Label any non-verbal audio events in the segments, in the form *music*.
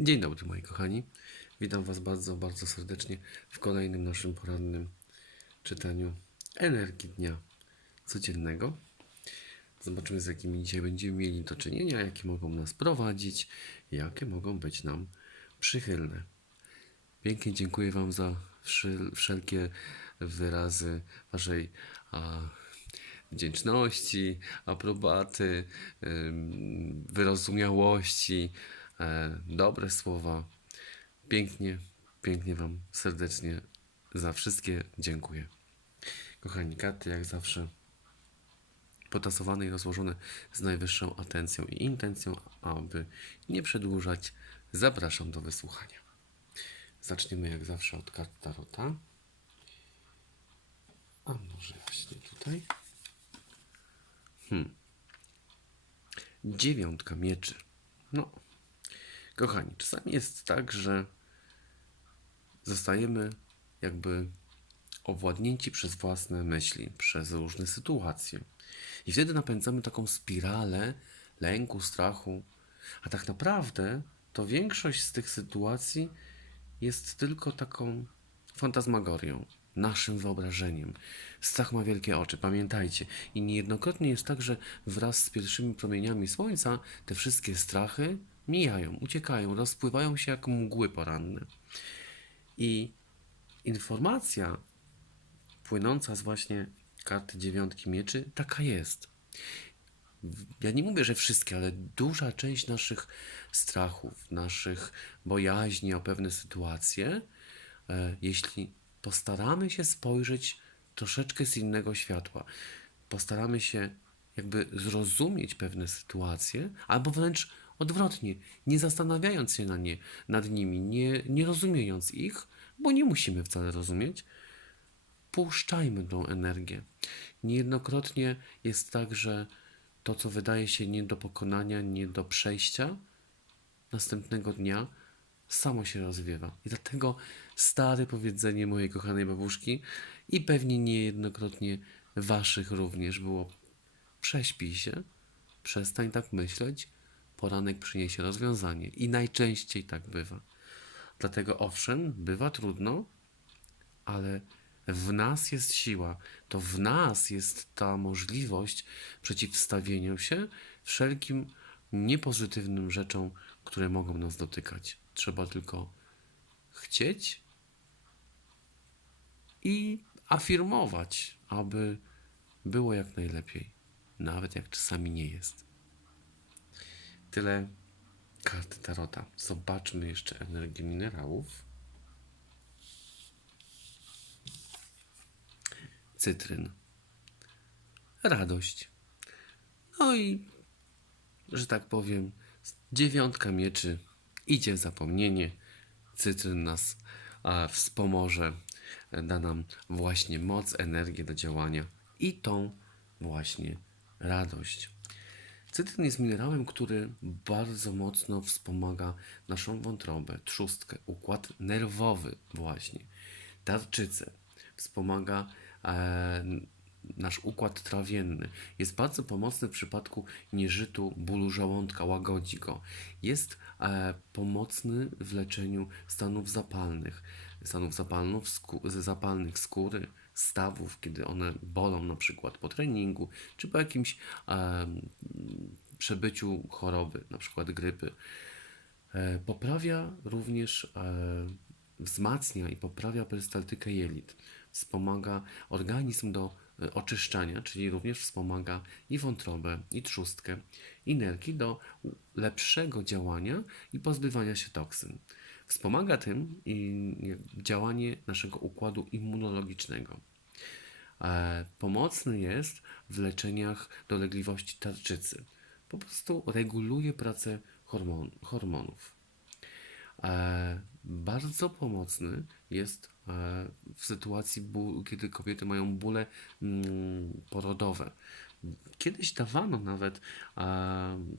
Dzień dobry moi kochani. Witam Was bardzo, bardzo serdecznie w kolejnym naszym porannym czytaniu energii dnia codziennego. Zobaczymy z jakimi dzisiaj będziemy mieli do czynienia, jakie mogą nas prowadzić, jakie mogą być nam przychylne. Pięknie dziękuję Wam za wszelkie wyrazy Waszej a, wdzięczności, aprobaty, wyrozumiałości, dobre słowa. Pięknie, pięknie Wam serdecznie za wszystkie dziękuję. Kochani, karty jak zawsze potasowane i rozłożone z najwyższą atencją i intencją, aby nie przedłużać, zapraszam do wysłuchania. Zaczniemy jak zawsze od kart Tarota. A może właśnie tutaj. Hmm. Dziewiątka mieczy. No, kochani, czasami jest tak, że zostajemy jakby owładnięci przez własne myśli, przez różne sytuacje. I wtedy napędzamy taką spiralę lęku, strachu. A tak naprawdę to większość z tych sytuacji jest tylko taką fantasmagorią, naszym wyobrażeniem. Strach ma wielkie oczy, pamiętajcie. I niejednokrotnie jest tak, że wraz z pierwszymi promieniami słońca te wszystkie strachy mijają, uciekają, rozpływają się jak mgły poranne. I informacja płynąca z właśnie karty dziewiątki mieczy taka jest. Ja nie mówię, że wszystkie, ale duża część naszych strachów, naszych bojaźni o pewne sytuacje, e, jeśli postaramy się spojrzeć troszeczkę z innego światła, postaramy się jakby zrozumieć pewne sytuacje, albo wręcz odwrotnie, nie zastanawiając się na nie, nad nimi, nie, nie rozumiejąc ich, bo nie musimy wcale rozumieć, puszczajmy tą energię. Niejednokrotnie jest tak, że to, co wydaje się nie do pokonania, nie do przejścia, następnego dnia samo się rozwiewa. I dlatego stare powiedzenie mojej kochanej babuszki i pewnie niejednokrotnie waszych również było prześpij się, przestań tak myśleć, poranek przyniesie rozwiązanie. I najczęściej tak bywa. Dlatego owszem, bywa trudno, ale w nas jest siła, to w nas jest ta możliwość przeciwstawienia się wszelkim niepozytywnym rzeczom, które mogą nas dotykać. Trzeba tylko chcieć i afirmować, aby było jak najlepiej, nawet jak czasami nie jest. Tyle karty Tarota. Zobaczmy jeszcze energię minerałów. cytryn, radość. No i, że tak powiem, dziewiątka mieczy idzie zapomnienie. Cytryn nas a, wspomoże, da nam właśnie moc, energię do działania i tą właśnie radość. Cytryn jest minerałem, który bardzo mocno wspomaga naszą wątrobę, trzustkę, układ nerwowy właśnie, tarczycę. Wspomaga e, nasz układ trawienny. Jest bardzo pomocny w przypadku nieżytu, bólu żołądka, łagodzi go. Jest e, pomocny w leczeniu stanów zapalnych, stanów zapalnych, skó- zapalnych skóry, stawów, kiedy one bolą na przykład po treningu, czy po jakimś e, przebyciu choroby, na przykład grypy. E, Poprawia również, e, wzmacnia i poprawia perystaltykę jelit. Wspomaga organizm do e, oczyszczania, czyli również wspomaga i wątrobę, i trzustkę, i nerki do lepszego działania i pozbywania się toksyn. Wspomaga tym działanie naszego układu immunologicznego. E, Pomocny jest w leczeniach dolegliwości tarczycy. Po prostu reguluje pracę hormon, hormonów. E, bardzo pomocny jest e, w sytuacji, kiedy kobiety mają bóle mm, porodowe. Kiedyś dawano nawet e,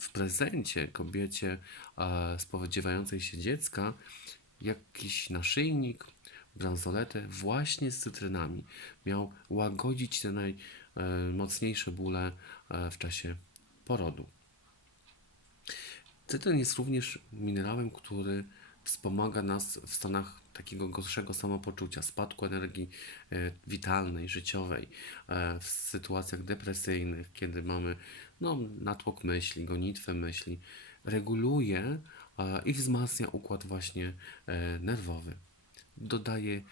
w prezencie kobiecie e, spodziewającej się dziecka jakiś naszyjnik, bransoletę właśnie z cytrynami. Miał łagodzić te najmocniejsze bóle e, w czasie porodu. Cytryn jest również minerałem, który wspomaga nas w stanach takiego gorszego samopoczucia, spadku energii e, witalnej, życiowej, e, w sytuacjach depresyjnych, kiedy mamy no, natłok myśli, gonitwę myśli. Reguluje i wzmacnia układ właśnie e, nerwowy. Dodaje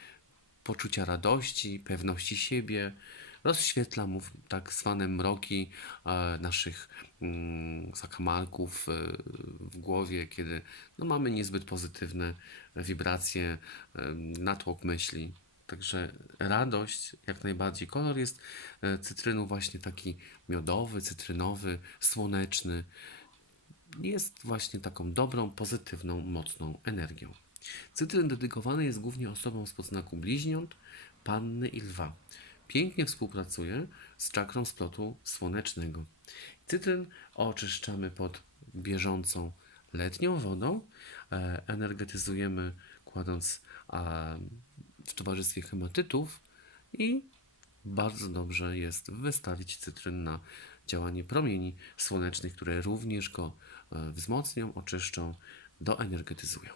poczucia radości, pewności siebie, rozświetla mu tak zwane mroki e, naszych mm, zakamarków e, w głowie, kiedy no, mamy niezbyt pozytywne wibracje, e, natłok myśli. Także radość, jak najbardziej. Kolor jest cytrynu właśnie taki miodowy, cytrynowy, słoneczny. Jest właśnie taką dobrą, pozytywną, mocną energią. Cytryn dedykowany jest głównie osobom z podznaku bliźniąt, panny i lwa. Pięknie współpracuje z czakrą splotu słonecznego. Cytryn oczyszczamy pod bieżącą letnią wodą, e, energetyzujemy kładąc w towarzystwie hematytów i bardzo dobrze jest wystawić cytryn na działanie promieni słonecznych, które również go e, wzmocnią, oczyszczą, doenergetyzują.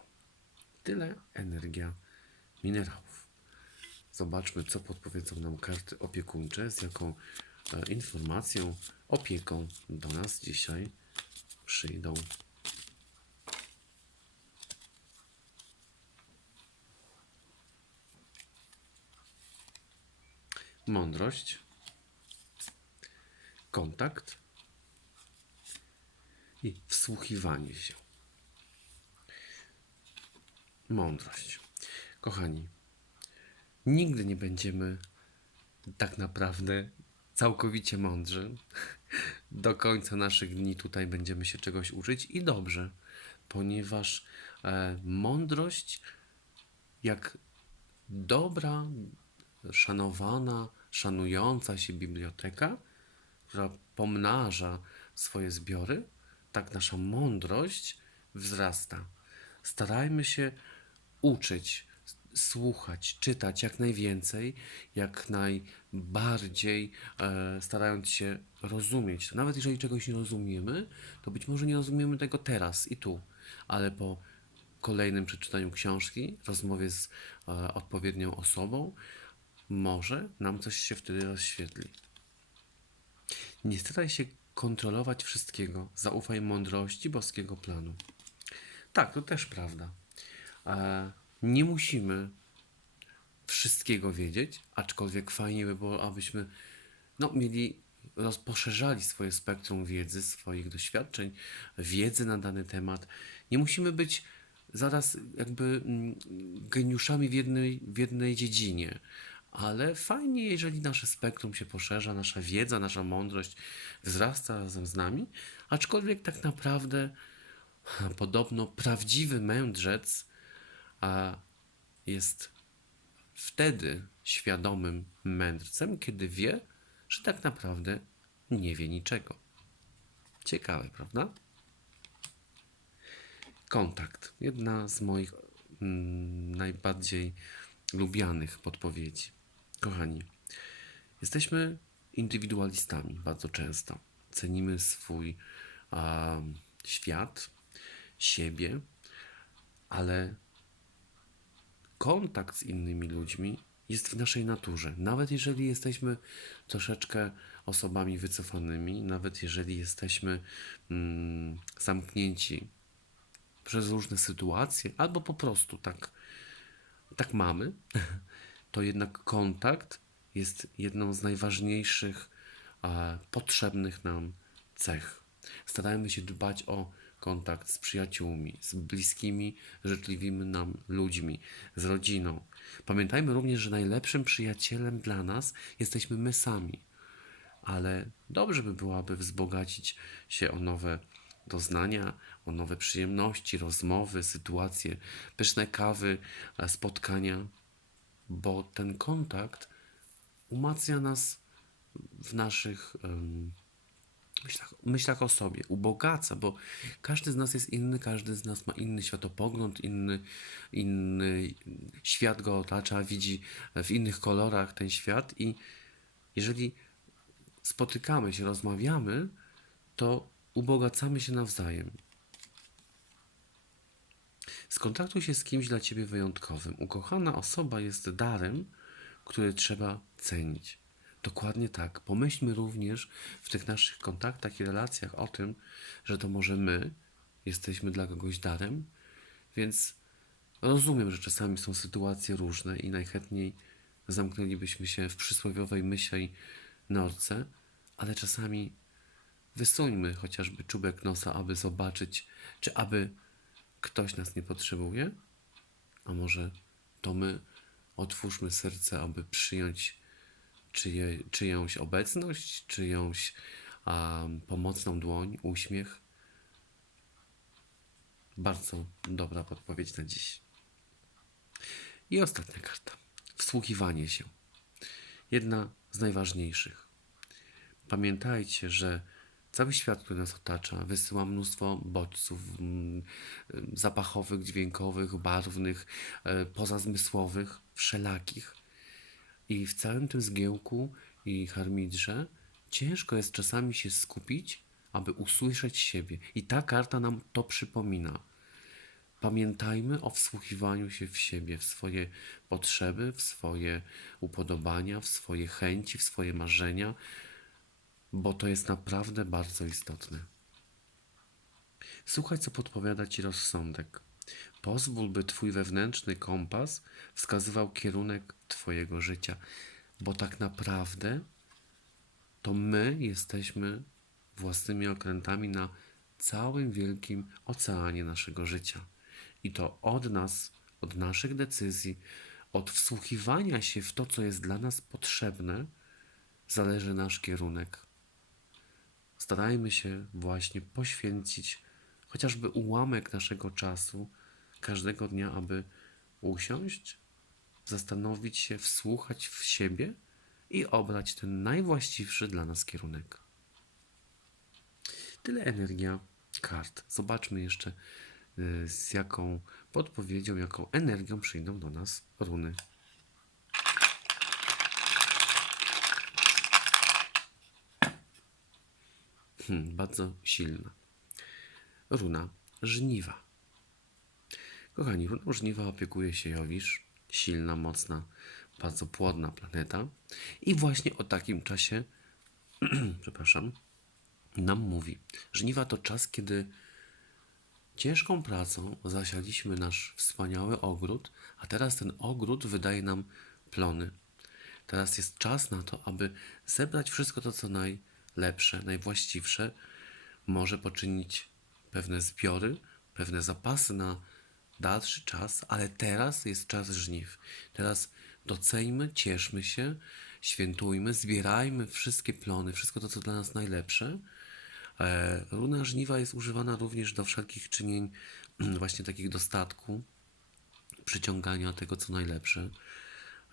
Tyle energia minerałów. Zobaczmy, co podpowiedzą nam karty opiekuńcze, z jaką e, informacją, opieką do nas dzisiaj przyjdą. Mądrość, kontakt i wsłuchiwanie się. Mądrość. Kochani, nigdy nie będziemy tak naprawdę całkowicie mądrzy. Do końca naszych dni tutaj będziemy się czegoś uczyć i dobrze, ponieważ e, mądrość, jak dobra, szanowana, szanująca się biblioteka, która pomnaża swoje zbiory, tak nasza mądrość wzrasta. Starajmy się uczyć, słuchać, czytać jak najwięcej, jak najbardziej, e, starając się rozumieć. Nawet jeżeli czegoś nie rozumiemy, to być może nie rozumiemy tego teraz i tu, ale po kolejnym przeczytaniu książki, rozmowie z e, odpowiednią osobą, może nam coś się wtedy rozświetli. Nie staraj się kontrolować wszystkiego. Zaufaj mądrości boskiego planu. Tak, to też prawda. E, nie musimy wszystkiego wiedzieć, aczkolwiek fajnie by było, abyśmy no, mieli, roz, poszerzali swoje spektrum wiedzy, swoich doświadczeń, wiedzy na dany temat. Nie musimy być zaraz jakby mm, geniuszami w jednej, w jednej dziedzinie, ale fajnie, jeżeli nasze spektrum się poszerza, nasza wiedza, nasza mądrość wzrasta razem z nami, aczkolwiek tak naprawdę podobno prawdziwy mędrzec a jest wtedy świadomym mędrcem, kiedy wie, że tak naprawdę nie wie niczego. Ciekawe, prawda? Kontakt. Jedna z moich mm, najbardziej lubianych podpowiedzi. Kochani, jesteśmy indywidualistami bardzo często. Cenimy swój świat, siebie, ale kontakt z innymi ludźmi jest w naszej naturze. Nawet jeżeli jesteśmy troszeczkę osobami wycofanymi, nawet jeżeli jesteśmy mm, zamknięci przez różne sytuacje, albo po prostu tak, tak mamy, *laughs* to jednak kontakt jest jedną z najważniejszych e, potrzebnych nam cech. Starajmy się dbać o kontakt z przyjaciółmi, z bliskimi, życzliwymi nam ludźmi, z rodziną. Pamiętajmy również, że najlepszym przyjacielem dla nas jesteśmy my sami. Ale dobrze by było, aby wzbogacić się o nowe doznania, o nowe przyjemności, rozmowy, sytuacje, pyszne kawy, spotkania, bo ten kontakt umacnia nas w naszych em, myślach, myślach o sobie, ubogaca, bo każdy z nas jest inny, każdy z nas ma inny światopogląd, inny, inny świat go otacza, widzi w innych kolorach ten świat i jeżeli spotykamy się, rozmawiamy, to ubogacamy się nawzajem. Skontaktuj się z kimś dla ciebie wyjątkowym. Ukochana osoba jest darem, który trzeba cenić. Dokładnie tak. Pomyślmy również w tych naszych kontaktach i relacjach o tym, że to może my jesteśmy dla kogoś darem, więc rozumiem, że czasami są sytuacje różne i najchętniej zamknęlibyśmy się w przysłowiowej myślej norce, ale czasami wysuńmy chociażby czubek nosa, aby zobaczyć, czy aby ktoś nas nie potrzebuje, a może to my otwórzmy serce, aby przyjąć czyje, czyjąś obecność, czyjąś um, pomocną dłoń, uśmiech. Bardzo dobra podpowiedź na dziś. I ostatnia karta. Wsłuchiwanie się. Jedna z najważniejszych. Pamiętajcie, że cały świat, który nas otacza, wysyła mnóstwo bodźców zapachowych, dźwiękowych, barwnych, e, pozazmysłowych, wszelakich. I w całym tym zgiełku i harmidrze ciężko jest czasami się skupić, aby usłyszeć siebie. I ta karta nam to przypomina. Pamiętajmy o wsłuchiwaniu się w siebie, w swoje potrzeby, w swoje upodobania, w swoje chęci, w swoje marzenia, bo to jest naprawdę bardzo istotne. Słuchaj, co podpowiada ci rozsądek. Pozwól, by twój wewnętrzny kompas wskazywał kierunek twojego życia, bo tak naprawdę to my jesteśmy własnymi okrętami na całym wielkim oceanie naszego życia. I to od nas, od naszych decyzji, od wsłuchiwania się w to, co jest dla nas potrzebne, zależy nasz kierunek. Starajmy się właśnie poświęcić chociażby ułamek naszego czasu każdego dnia, aby usiąść, zastanowić się, wsłuchać w siebie i obrać ten najwłaściwszy dla nas kierunek. Tyle energia kart. Zobaczmy jeszcze, y, z jaką podpowiedzią, jaką energią przyjdą do nas runy. Hmm, bardzo silna. Runa żniwa. Kochani, żniwa opiekuje się Jowisz. Silna, mocna, bardzo płodna planeta. I właśnie o takim czasie, *clears throat* przepraszam, nam mówi. Żniwa to czas, kiedy ciężką pracą zasialiśmy nasz wspaniały ogród, a teraz ten ogród wydaje nam plony. Teraz jest czas na to, aby zebrać wszystko to, co najlepsze, najwłaściwsze. Może poczynić pewne zbiory, pewne zapasy na dalszy czas, ale teraz jest czas żniw. Teraz doceńmy, cieszmy się, świętujmy, zbierajmy wszystkie plony, wszystko to, co dla nas najlepsze. E, Runa żniwa jest używana również do wszelkich czynień *clears throat* właśnie takich dostatku, przyciągania tego, co najlepsze.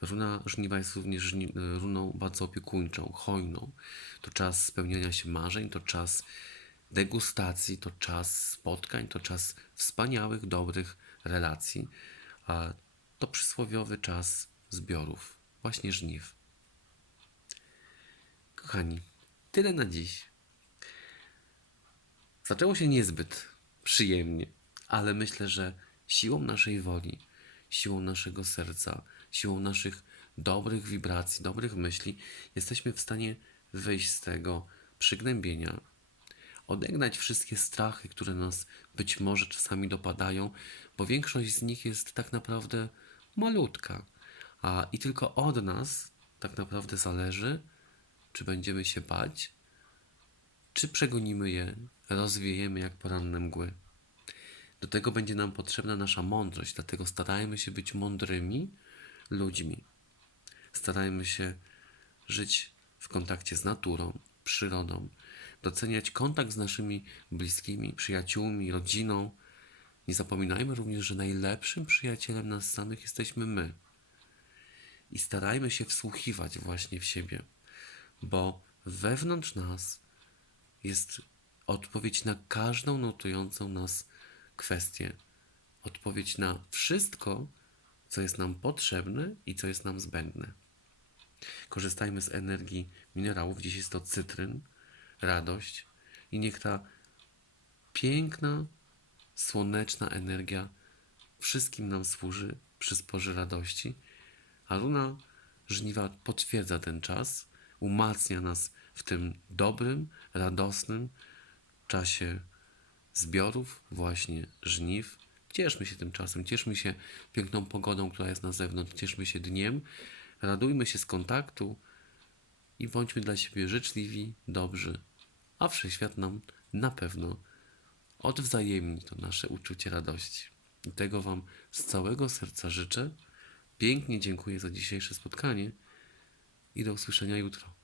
Runa żniwa jest również runą bardzo opiekuńczą, hojną. To czas spełniania się marzeń, to czas degustacji, to czas spotkań, to czas wspaniałych, dobrych relacji. A to przysłowiowy czas zbiorów, właśnie żniw. Kochani, tyle na dziś. Zaczęło się niezbyt przyjemnie, ale myślę, że siłą naszej woli, siłą naszego serca, siłą naszych dobrych wibracji, dobrych myśli, jesteśmy w stanie wyjść z tego przygnębienia, odegnać wszystkie strachy, które nas być może czasami dopadają, bo większość z nich jest tak naprawdę malutka. A i tylko od nas tak naprawdę zależy, czy będziemy się bać, czy przegonimy je, rozwiejemy jak poranne mgły. Do tego będzie nam potrzebna nasza mądrość, dlatego starajmy się być mądrymi ludźmi. Starajmy się żyć w kontakcie z naturą, przyrodą, doceniać kontakt z naszymi bliskimi, przyjaciółmi, rodziną. Nie zapominajmy również, że najlepszym przyjacielem nas samych jesteśmy my. I starajmy się wsłuchiwać właśnie w siebie, bo wewnątrz nas jest odpowiedź na każdą notującą nas kwestię. Odpowiedź na wszystko, co jest nam potrzebne i co jest nam zbędne. Korzystajmy z energii minerałów. Dziś jest to cytryn, radość i niech ta piękna, słoneczna energia wszystkim nam służy, przysporzy radości. A runa żniwa potwierdza ten czas, umacnia nas w tym dobrym, radosnym czasie zbiorów, właśnie żniw. Cieszmy się tym czasem, cieszmy się piękną pogodą, która jest na zewnątrz, cieszmy się dniem, radujmy się z kontaktu i bądźmy dla siebie życzliwi, dobrzy, a wszechświat nam na pewno odwzajemni to nasze uczucie radości. I tego Wam z całego serca życzę. Pięknie dziękuję za dzisiejsze spotkanie i do usłyszenia jutro.